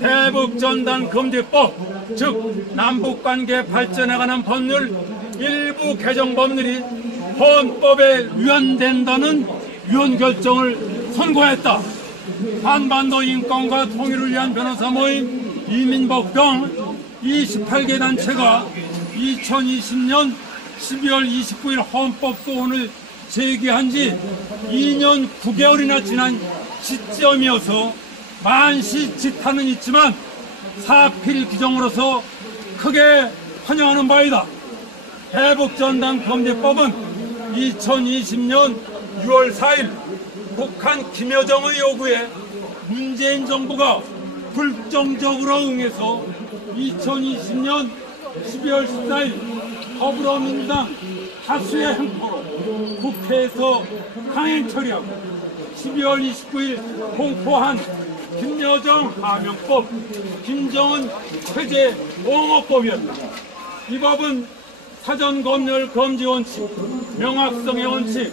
대북전단금지법, 즉 남북관계 발전해가는 법률 일부 개정 법률이 헌법에 위헌된다는 위헌 결정을 선고했다. 한반도 인권과 통일을 위한 변호사 모임 이민복 등 28개 단체가 2020년 12월 29일 헌법 소원을 제기한 지 2년 9개월이나 지난 시점이어서 만시지탄은 있지만 사필 규정으로서 크게 환영하는 바이다. 대북전단금지법은 2020년 6월 4일 북한 김여정의 요구에 문재인 정부가 불정적으로 응해서 2020년 12월 14일 더불어민주당 다수의 행포로 국회에서 강행 처리하고 12월 29일 공포한 김여정 하명법, 김정은 체제 옹호법이었다. 이 법은 사전검열 금지 원칙, 명확성의 원칙,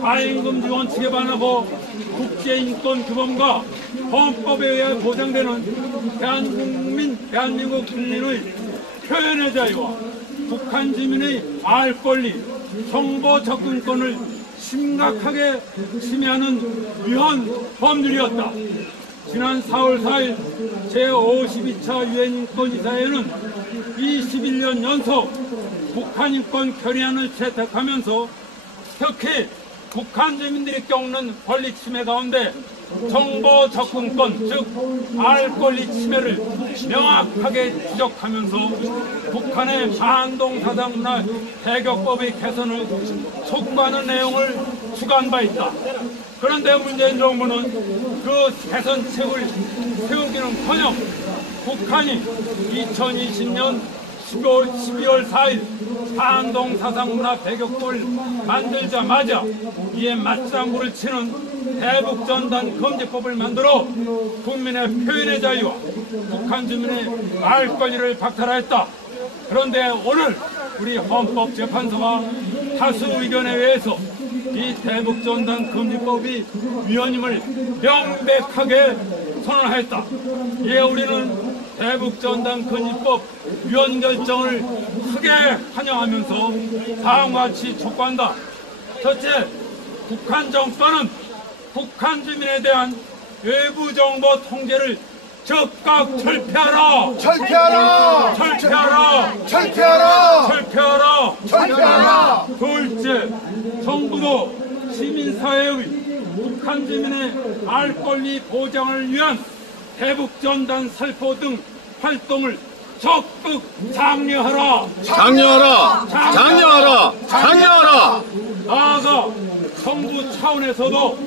가행금지 원칙에 반하고 국제인권규범과 헌법에 의해 보장되는 대한민국 국민의 표현의 자유와 북한 주민의 알 권리, 정보 접근권을 심각하게 침해하는 위헌 법률이었다. 지난 4월 4일 제52차 유엔인권이사회는 21년 연속 북한 인권 결의안을 채택하면서 특히 북한 주민들이 겪는 권리 침해 가운데 정보 접근권, 즉 알 권리 침해를 명확하게 지적하면서 북한의 반동 사상 문화 배격법의 개선을 촉구하는 내용을 주관 바 있다. 그런데 문재인 정부는 그 개선책을 세우기는커녕 북한이 2020년 12월 4일 반동 사상문화 배격법을 만들자마자 이에 맞장구를 치는 대북전단 금지법을 만들어 국민의 표현의 자유와 북한 주민의 말 권리를 박탈하였다. 그런데 오늘 우리 헌법재판소가 다수 의견에 의해서 이 대북전단 금지법이 위헌임을 명백하게 선언하였다. 이에 우리는 대북전단 금지법 위헌 결정을 크게 환영하면서 다음과 같이 촉구한다. 첫째, 북한 정권은 북한 주민에 대한 외부 정보 통제를 즉각 철폐하라! 철폐하라! 철폐하라! 철폐하라! 철폐하라! 철폐하라! 둘째, 정부도 시민사회의 북한 주민의 알 권리 보장을 위한 대북전단 살포 등 활동을 적극 장려하라! 장려하라! 장려하라! 장려하라! 나아가 정부 차원에서도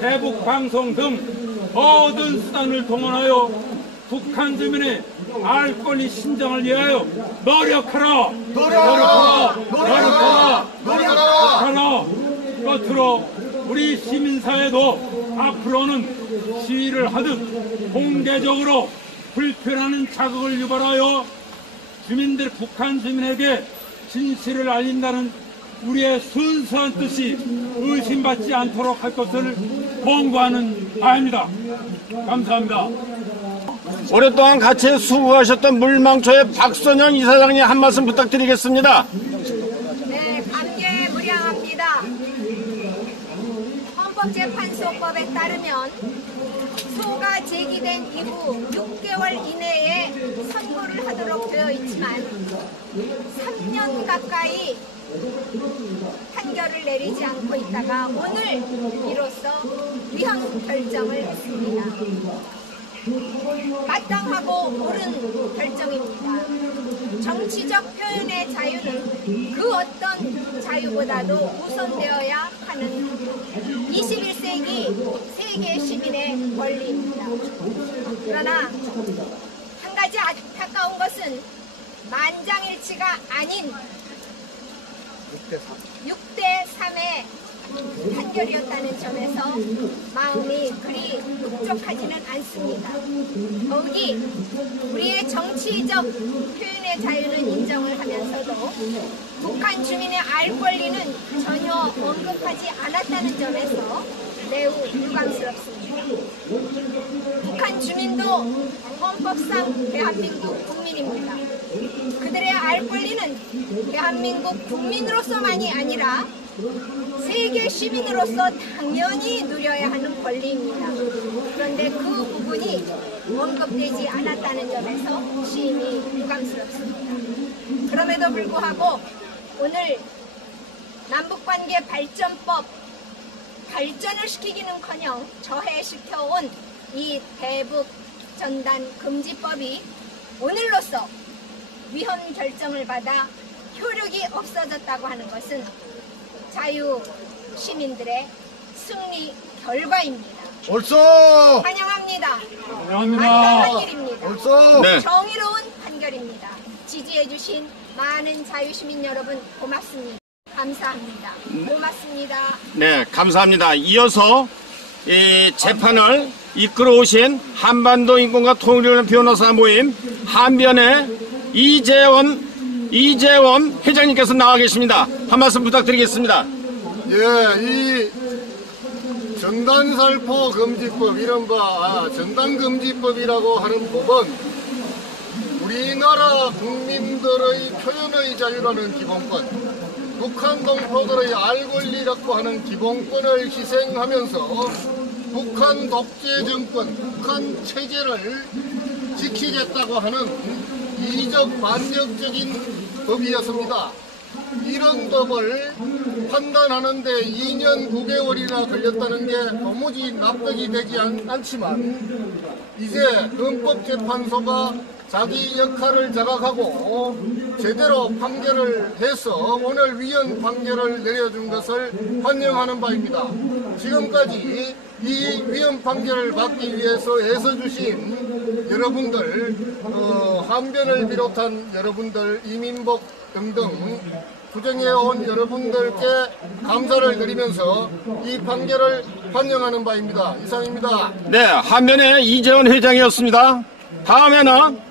대북방송 등 모든 수단을 동원하여 북한 주민의 알 권리 신장을 위하여 노력하라! 노력하라! 노력하라! 노력하라! 끝으로 우리 시민사회도 앞으로는 시위를 하듯 공개적으로 불편하는 자극을 유발하여 북한 주민에게 진실을 알린다는 우리의 순수한 뜻이 의심받지 않도록 할 것을 권고하는 바입니다. 감사합니다. 오랫동안 같이 수고하셨던 물망초의 박선영 이사장님 한 말씀 부탁드리겠습니다. 네, 감개무량합니다. 헌법재판소법에 따르면 소가 제기된 이후 6개월 이내에 선고를 하도록 되어 있지만 3년 가까이 판결을 내리지 않고 있다가 오늘 이로써 위헌 결정을 했습니다. 마땅하고 옳은 결정입니다. 정치적 표현의 자유는 그 어떤 자유보다도 우선되어야 하는 21세기 세계 시민의 권리입니다. 그러나 한 가지 안타까운 것은 만장일치가 아닌 6대3의 판결이었다는 점에서 마음이 그리 흡족하지는 않습니다. 더욱이 우리의 정치적 표현의 자유는 인정을 하면서도 북한 주민의 알 권리는 전혀 언급하지 않았다는 점에서 매우 유감스럽습니다. 북한 주민도 헌법상 대한민국 국민입니다. 그들의 알 권리는 대한민국 국민으로서만이 아니라 세계 시민으로서 당연히 누려야 하는 권리입니다. 그런데 그 부분이 언급되지 않았다는 점에서 심히 유감스럽습니다. 그럼에도 불구하고 오늘 남북관계 발전법 발전을 시키기는커녕 저해시켜온 이 대북전단 금지법이 오늘로써 위헌 결정을 받아 효력이 없어졌다고 하는 것은 자유 시민들의 승리 결과입니다. 옳소! 환영합니다. 환영합니다. 안타까운 일입니다. 옳소! 네. 정의로운 판결입니다. 지지해주신 많은 자유시민 여러분 고맙습니다. 감사합니다. 고맙습니다. 네, 감사합니다. 이어서 이 재판을 이끌어 오신 한반도 인권과 통일위원회 변호사 모임 한변의 이재원 회장님께서 나와 계십니다. 한 말씀 부탁드리겠습니다. 예, 이 전단살포 금지법, 이른바 전단금지법이라고 하는 법은 우리나라 국민들의 표현의 자유라는 기본권, 북한 동포들의 알 권리라고 하는 기본권을 희생하면서 북한 독재 정권, 북한 체제를 지키겠다고 하는 이적 반역적인 법이었습니다. 이런 법을 판단하는데 2년 9개월이나 걸렸다는 게 도무지 납득이 되지 않지만 이제 헌법재판소가 자기 역할을 자각하고 제대로 판결을 해서 오늘 위헌 판결을 내려준 것을 환영하는 바입니다. 지금까지 이 위헌 판결을 받기 위해서 애써주신 여러분들, 한변을 비롯한 여러분들, 이민복 등등 구정해온 여러분들께 감사를 드리면서 이 판결을 환영하는 바입니다. 이상입니다. 네, 한변의 이재원 회장이었습니다. 다음에는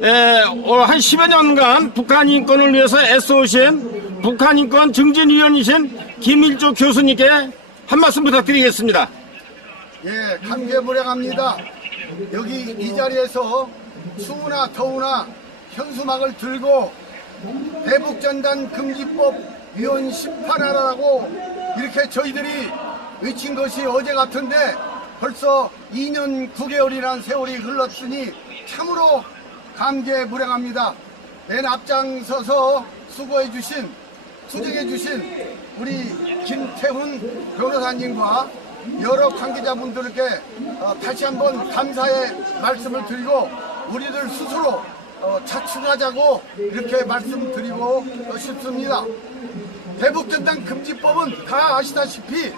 한 10여 년간 북한 인권을 위해서 애써오신 북한 인권 증진위원이신 김일조 교수님께 한 말씀 부탁드리겠습니다. 예, 감개무량합니다. 여기 이 자리에서 추우나 더우나 현수막을 들고 대북전단 금지법 위헌 심판하라고 이렇게 저희들이 외친 것이 어제 같은데 벌써 2년 9개월이라는 세월이 흘렀으니 참으로 감개무량합니다. 맨 앞장서서 수고해주신, 투쟁해주신 우리 김태훈 변호사님과 여러 관계자분들께 다시 한번 감사의 말씀을 드리고 우리들 스스로 자충하자고 이렇게 말씀드리고 싶습니다. 대북전단 금지법은 다 아시다시피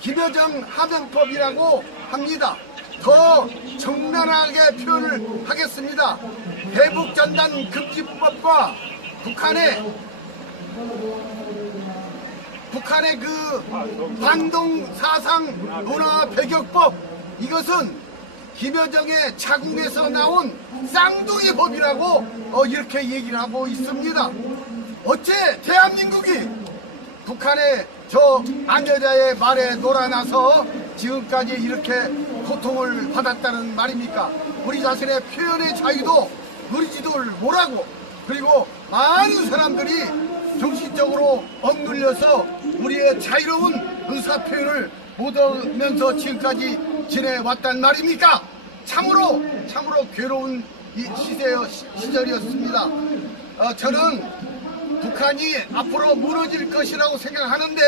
김여정 하명법이라고 합니다. 더 정면하게 표현을 하겠습니다. 대북전단 금지법과 북한의 그 반동 사상 문화 배격법, 이것은 김여정의 자궁에서 나온 쌍둥이 법이라고 이렇게 얘기를 하고 있습니다. 어째 대한민국이 북한의 저 안여자의 말에 놀아나서 지금까지 이렇게 고통을 받았다는 말입니까? 우리 자신의 표현의 자유도 누리지도 못하고, 그리고 많은 사람들이 정신적으로 억눌려서 우리의 자유로운 의사표현을 못하면서 지금까지 지내왔단 말입니까? 참으로 괴로운 시절이었습니다. 저는 북한이 앞으로 무너질 것이라고 생각하는데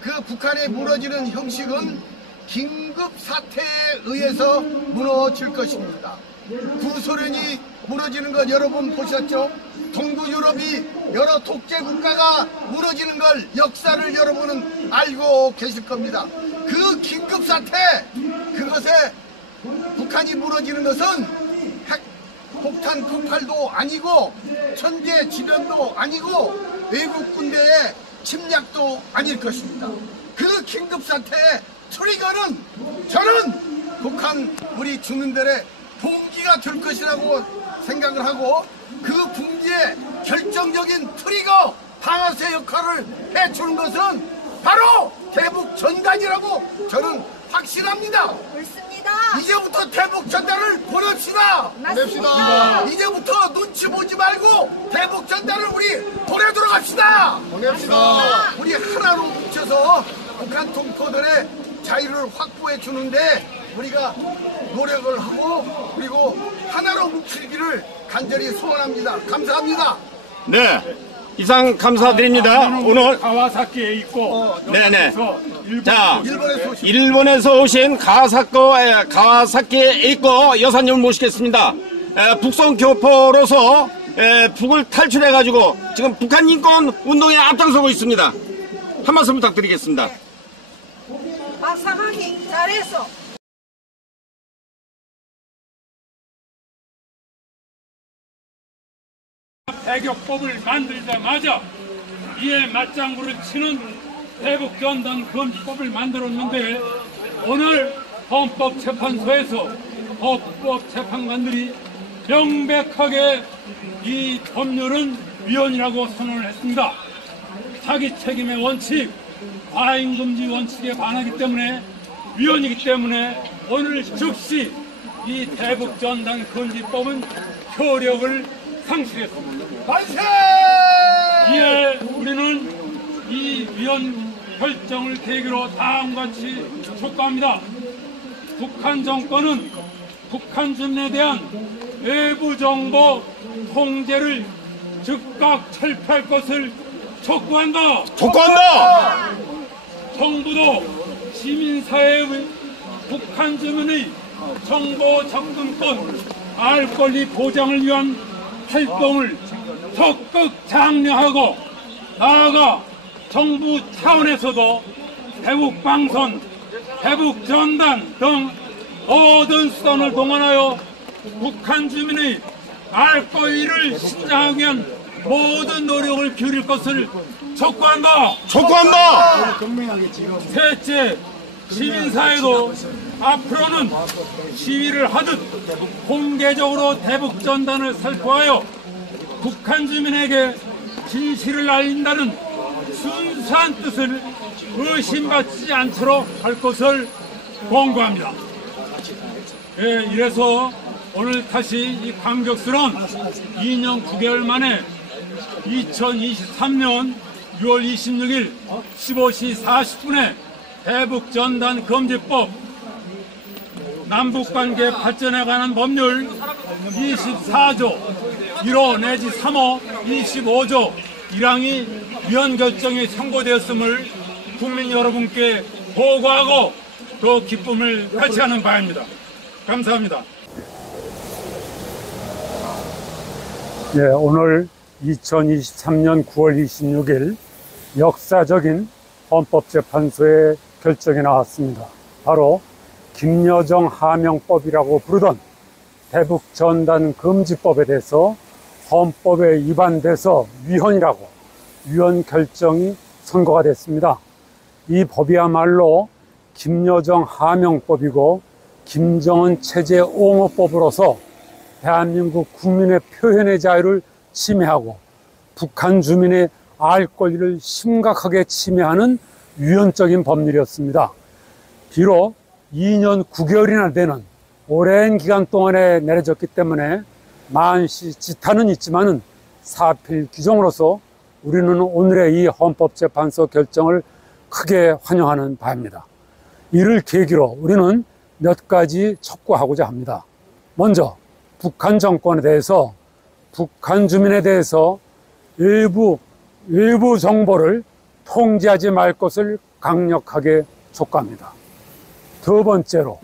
그 북한이 무너지는 형식은 긴급사태에 의해서 무너질 것입니다. 구소련이 무너지는 것 여러분 보셨죠? 동구 유럽이 여러 독재 국가가 무너지는 걸 역사를 여러분은 알고 계실 겁니다. 그 긴급사태, 그것에 북한이 무너지는 것은 핵폭탄 폭발도 아니고 천재지변도 아니고 외국 군대의 침략도 아닐 것입니다. 그 긴급사태의 트리거는 저는 북한 우리 주민들의 봉기가 될 것이라고 생각을 하고, 그 봉기의 결정적인 트리거 방아쇠 역할을 해주는 것은 바로 대북 전단이라고 저는 확신합니다. 옳습니다. 이제부터 대북 전단을 보냅시다. 맞습니다. 이제부터 눈치 보지 말고 대북 전단을 우리 보내 들어갑시다. 보냅시다. 우리 하나로 뭉쳐서 북한 동포들의 자유를 확보해 주는데 우리가 노력을 하고 그리고 하나로 뭉치기를 간절히 소원합니다. 감사합니다. 네, 이상 감사드립니다. 오늘 가와사키에 있고 네네. 자, 일본에서 오신 일본에서 오신 가와사키에 있고 여사님을 모시겠습니다. 북송 교포로서 북을 탈출해가지고 지금 북한 인권 운동에 앞장서고 있습니다. 한 말씀 부탁드리겠습니다. 박상학이 잘했어. 배격법을 만들자마자 이에 맞장구를 치는 대북전단 금지법을 만들었는데 오늘 헌법재판소에서 헌법재판관들이 명백하게 이 법률은 위헌이라고 선언을 했습니다. 자기 책임의 원칙, 과잉금지 원칙에 반하기 때문에 위헌이기 때문에 오늘 즉시 이 대북전단 금지법은 효력을 상실했습니다. 만세! 이에 우리는 이 위헌 결정을 계기로 다음과 같이 촉구합니다. 북한 정권은 북한 주민에 대한 외부 정보 통제를 즉각 철폐할 것을 촉구한다. 촉구한다. 정부도 시민사회의 북한 주민의 정보 접근권, 알 권리 보장을 위한 활동을 적극 장려하고 나아가 정부 차원에서도 대북방송, 대북전단 등 모든 수단을 동원하여 북한 주민의 알 권리를 신장하기 위한 모든 노력을 기울일 것을 촉구한다. 촉구한다. 셋째, 시민사회도 앞으로는 시위를 하듯 공개적으로 대북전단을 살포하여 북한 주민에게 진실을 알린다는 순수한 뜻을 의심받지 않도록 할 것을 권고합니다. 예, 이래서 오늘 다시 이 감격스러운 2년 9개월 만에 2023년 6월 26일 15시 40분에 대북전단 금지법, 남북관계 발전에 관한 법률 24조 1호 내지 3호 25조 1항이 위헌 결정이 선고되었음을 국민 여러분께 보고하고 또 기쁨을 같이하는 바입니다. 감사합니다. 네, 오늘 2023년 9월 26일 역사적인 헌법재판소의 결정이 나왔습니다. 바로 김여정 하명법이라고 부르던 대북전단 금지법에 대해서 헌법에 위반돼서 위헌이라고 위헌 결정이 선고가 됐습니다. 이 법이야말로 김여정 하명법이고 김정은 체제 옹호법으로서 대한민국 국민의 표현의 자유를 침해하고 북한 주민의 알 권리를 심각하게 침해하는 위헌적인 법률이었습니다. 비록 2년 9개월이나 되는 오랜 기간 동안에 내려졌기 때문에 만시 지탄은 있지만은 사필 규정으로서 우리는 오늘의 이 헌법재판소 결정을 크게 환영하는 바입니다. 이를 계기로 우리는 몇 가지 촉구하고자 합니다. 먼저 북한 정권에 대해서 북한 주민에 대해서 외부 정보를 통제하지 말 것을 강력하게 촉구합니다. 두 번째로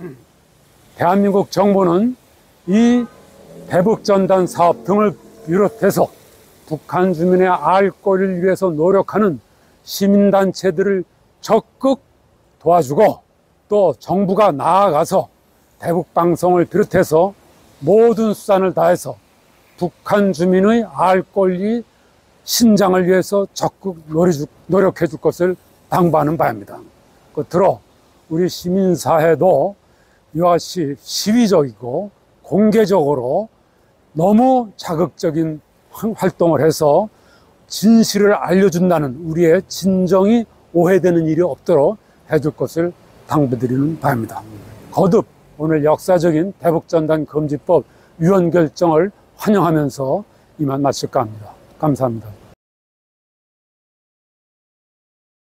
대한민국 정부는 이 대북전단 사업 등을 비롯해서 북한 주민의 알 권리를 위해서 노력하는 시민단체들을 적극 도와주고 또 정부가 나아가서 대북방송을 비롯해서 모든 수단을 다해서 북한 주민의 알 권리 신장을 위해서 적극 노력해 줄 것을 당부하는 바입니다. 끝으로 우리 시민사회도 이와 같이 시위적이고 공개적으로 너무 자극적인 활동을 해서 진실을 알려준다는 우리의 진정이 오해되는 일이 없도록 해줄 것을 당부드리는 바입니다. 거듭 오늘 역사적인 대북전단 금지법 위헌 결정을 환영하면서 이만 마칠까 합니다. 감사합니다.